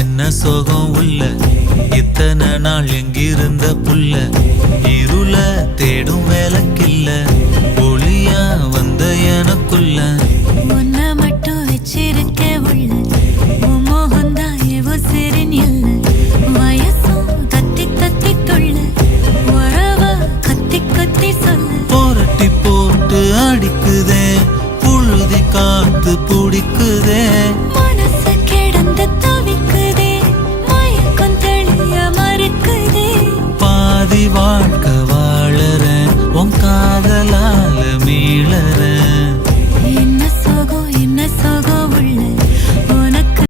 என்ன சோகம் உள்ள இத்தனை நாள் எங்கிருந்த புள்ள இருள தேடும் வேலைக்கில்ல ஒளியா வந்த எனக்குள்ள